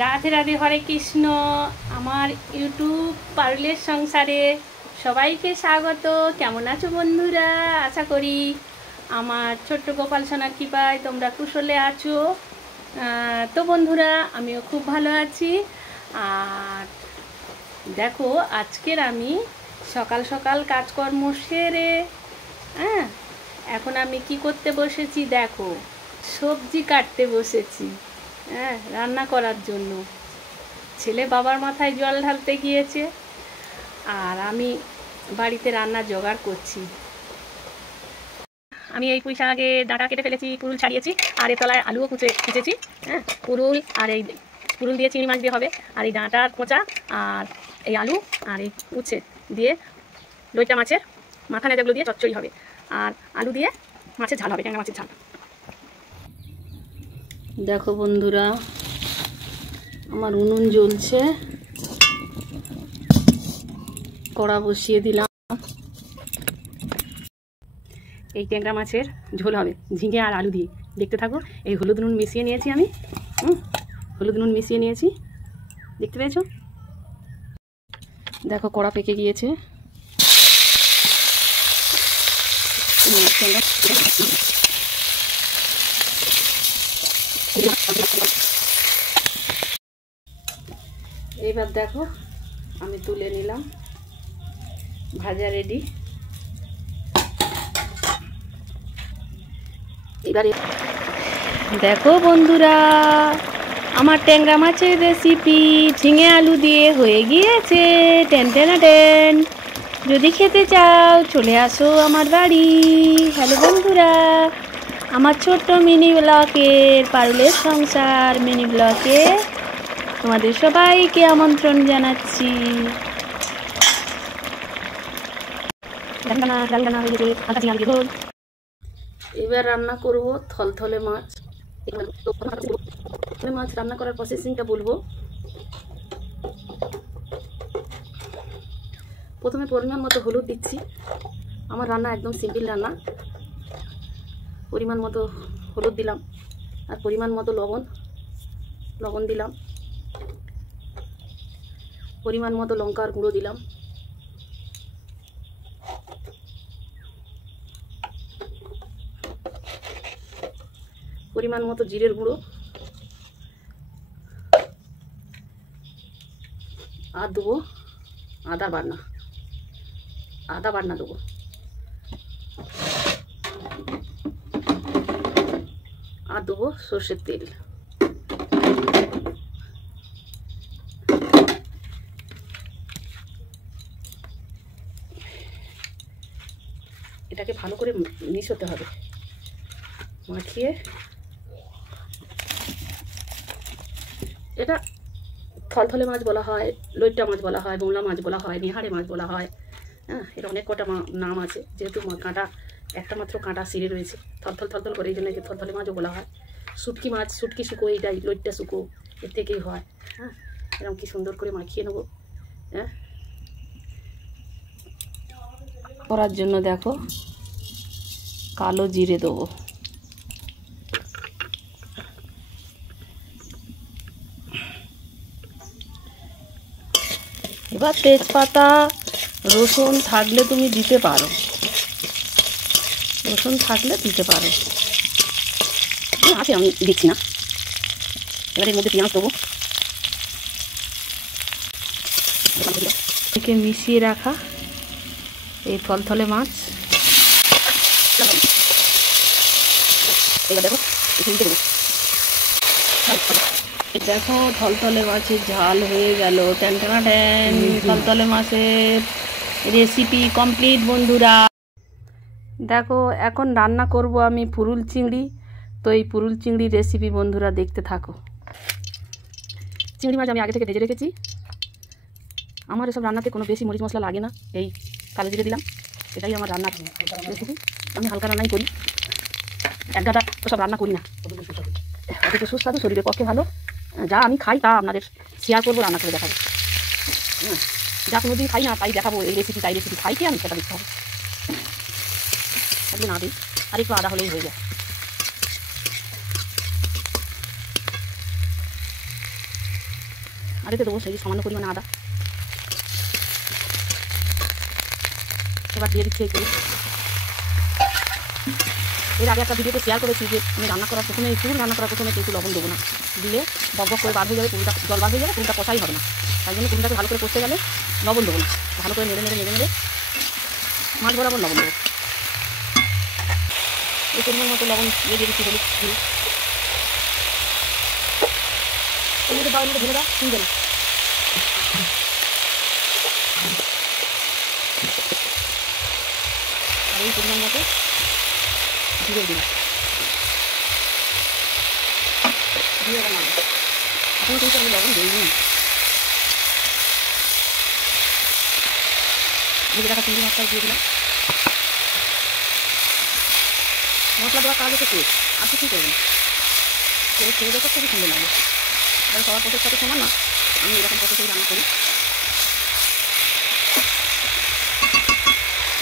রাধে রাধে, হরে কৃষ্ণ। আমার ইউটিউব পারুলের সংসারে সবাইকে স্বাগত। কেমন আছো বন্ধুরা? আশা করি আমার ছোট্ট গোপাল সোনার কৃপায় তোমরা কুশলে আছো। তো বন্ধুরা, আমিও খুব ভালো আছি। আর দেখো, আজকের আমি সকাল সকাল কাজকর্ম সেরে এখন আমি কি করতে বসেছি দেখো, সবজি কাটতে বসেছি। রান্না করার জন্য। ছেলে বাবার মাথায় জল ঢালতে গিয়েছে, আর আমি বাড়িতে রান্নার জোগাড় করছি। আমি এই পুঁই শাকে ডাঁটা কেটে ফেলেছি, পুরুল ছাড়িয়েছি, আর এর তলায় আলুও কুচেছি। পুরুল আর এই পুরুল দিয়ে চিংড়ি মাছ দিয়ে হবে, আর এই ডাঁটার কোঁচা আর এই আলু আর এই উচ্ছে দিয়ে লইটা মাছের মাথা নেজাগুলো দিয়ে চচ্চড়ি হবে, আর আলু দিয়ে মাছের ঝাল হবে, ট্যাংরা মাছের ঝাল। দেখো বন্ধুরা, আমার উনুন জ্বলছে, কড়া বসিয়ে দিলাম। এই ট্যাংরা মাছের ঝোল হবে ঝিঙে আর আলু দিয়ে। দেখতে থাকো। এই হলুদ নুন মিশিয়ে নিয়েছি আমি, হলুদ নুন মিশিয়ে নিয়েছি, দেখতে পেয়েছো? দেখো কড়া পেকে গিয়েছে। এইবার দেখো, আমি তুলে নিলাম, ভাজা রেডি। এবারে দেখো বন্ধুরা, আমার ট্যাংরা মাছের রেসিপি ঝিঙে আলু দিয়ে হয়ে গিয়েছে। টেন। যদি খেতে চাও চলে আসো আমার বাড়ি। হ্যালো বন্ধুরা, আমার ছোট্ট মিনি ব্লকের পারুলের সংসার মিনি ব্লকে তোমাদের সবাইকে আমন্ত্রণ জানাচ্ছি। এবার রান্না করব থলথলে মাছ। মাছ রান্না করার প্রসেসিংটা বলবো। প্রথমে পরিমাণ মতো হলুদ দিচ্ছি। আমার রান্না একদম সিম্পল রান্না। পরিমাণ মতো হলুদ দিলাম, আর পরিমাণ মতো লবণ দিলাম, পরিমাণ মতো লঙ্কার গুঁড়ো দিলাম, পরিমাণ মতো জিরের গুঁড়ো, আর দেবো আদা বাটনা দেবো, আর দেবো সর্ষের তেল। এটাকে ভালো করে মিশাতে হবে, মাখিয়ে। এটা থলথলে মাছ বলা হয়, লইট্টা মাছ বলা হয়, মোলা মাছ বলা হয়, নিহারে মাছ বলা হয়। এর অনেক কটা নাম আছে, যেহেতু কাঁটা একটা মাত্র কাঁটা সিঁড়ে রয়েছে, থলথল করে, এই জন্য থলথলে মাছও বলা হয়। শুটকি মাছ, শুটকি শুকো, এইটাই লইট্টা শুকো, এর থেকেই হয়। এরকম কি সুন্দর করে মাখিয়ে নেবো। করার জন্য দেখো, কালো জিরে দেবো, এবার তেজপাতা, রসুন থাকলে তুমি দিতে পারো, আছে, আমি দিচ্ছি না। এবার এর মধ্যে পেঁয়াজ দেবো, একে মিশিয়ে রাখা এই থলথলে মাছ। এবার দেখো, দেখো থলথলে মাছের ঝাল হয়ে গেল। ট্যান থলথলে মাছের রেসিপি কমপ্লিট বন্ধুরা। দেখো, এখন রান্না করব আমি পুরুল চিংড়ি। তো এই পুরুল চিংড়ির রেসিপি বন্ধুরা দেখতে থাকো। চিংড়ি মাছ আমি আগে থেকে ভেজে রেখেছি। আমার এসব রান্নাতে কোনো বেশি মরিচ মশলা লাগে না, এই কালো জিরে দিলাম, এটাই আমার রান্নার রেসিপি। আমি হালকা রান্নাই করি, এক গাদা ওসব রান্না করি না। অথচ সুস্বাদু, শরীরের পক্ষে ভালো। যা আমি খাই তা আপনাদের শেয়ার করবো, রান্না করে দেখাবো। যা কোনোদিন খাই না তাই দেখাবো, এই রেসিপি তাই রেসিপি খাই কি আমি সেটা দেখতে হবে। না দিই, আর একটু আদা হলেই হয়ে যায়। আর এতে দেবো সেই সামান্য পরিমাণে আদা। এবার দিয়ে দিচ্ছি একটু। এর আগে একটা ভিডিওতে শেয়ার করেছি যে আমি রান্না করার প্রথমে পুরুল রান্না করার প্রথমে একটু লবণ দেবো না, দিলে বক বক করে বার হয়ে যাবে, পুরুলটা জল বার হয়ে যাবে, পুরুলটা কষাই হবে না। তাই জন্য পুরুলটাকে ভালো করে কষতে গেলে লবণ দেবো না, ভালো করে নেড়ে নেড়ে নেড়ে নেড়ে মাছ বরাবর লবণ দেবো। এই পরিমাণ মতো লবণ দিয়ে দিচ্ছি, হলুদ দিয়ে দাও, এর মধ্যে ঢেলে দাও, শুনবে না। আর এই পরিমাণ মতো জিরে দিলাম, দিয়ে আবার নাড়ব। এখন কিন্তু আমি লবণ দিইনি। ভেজে রাখা চিংড়ি মাছটাও দিয়ে দিলাম। মশলা দেওয়ার কাজ হচ্ছে কেক, আর কিছুই করবে না। কেক খেয়ে দেখো খুবই সুন্দর লাগে। এবার সবার প্রসেস সাথে সমান না, আমি এরকম প্রসেসেই রান্না করি।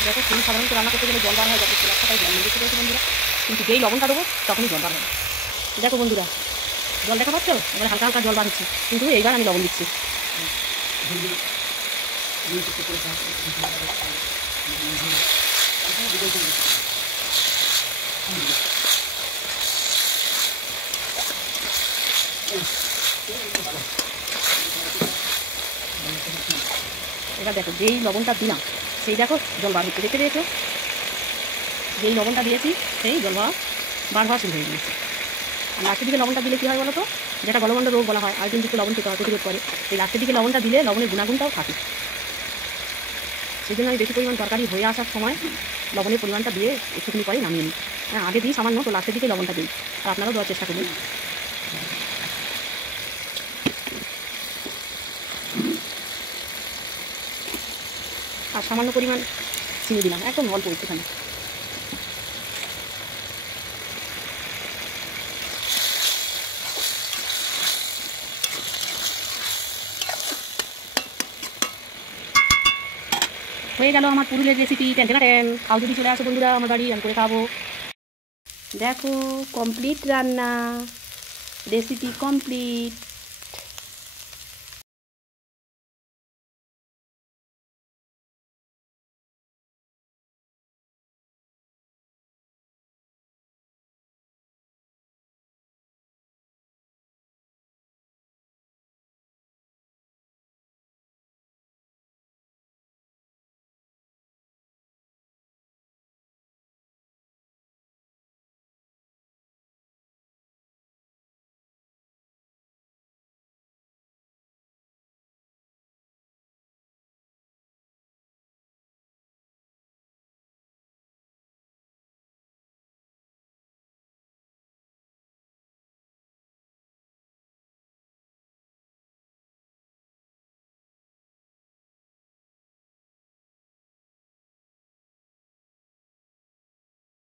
দেখো তুমি সাধারণত রান্না করতে গেলে জল বার হয়, যত রাস্তাটাই জল নিয়ে দেখতে বন্ধুরা, কিন্তু যেই লবণটা দেবো তখনই জল বার হবে। দেখো বন্ধুরা, জল দেখা পাচ্ছ? এবার হালকা হালকা জল বার হচ্ছে, কিন্তু এইবার আমি লবণ দিচ্ছি। এবার দেখো যেই লবণটা দিলাম সেই দেখো জল বার হচ্ছে, দেখতে পেয়েছো? যেই লবণটা দিয়েছি সেই জল বার হওয়া শুরু হয়ে গিয়েছে। আর লাস্টের দিকে লবণটা দিলে কী হয় বলো তো, যেটা গলগণ্ড রোগ বলা হয়, আয়োডিন যুক্ত লবণ খেতে হয়, প্রতিরোধ করে। এই লাস্টের দিকে লবণটা দিলে লবণের গুণাগুণটাও থাকে। সেই জন্য আমি বেশি পরিমাণ তরকারি হয়ে আসার সময় লবণের পরিমাণটা দিয়ে একটুখানি পরে নামিয়ে নিই। হ্যাঁ, আগে দিই সামান্য, তো লাস্টের দিকে লবণটা দিই। আর আপনারাও দেওয়ার চেষ্টা করবেন। আর সামান্য পরিমাণ চিনি দিলাম, একদম অল্প একটুখানি। হয়ে গেল আমার পুরুলের রেসিপি। টেন খাও যদি চলে আসো বন্ধুরা আমার বাড়ি, আমি করে খাবো। দেখো কমপ্লিট রান্না, রেসিপি কমপ্লিট।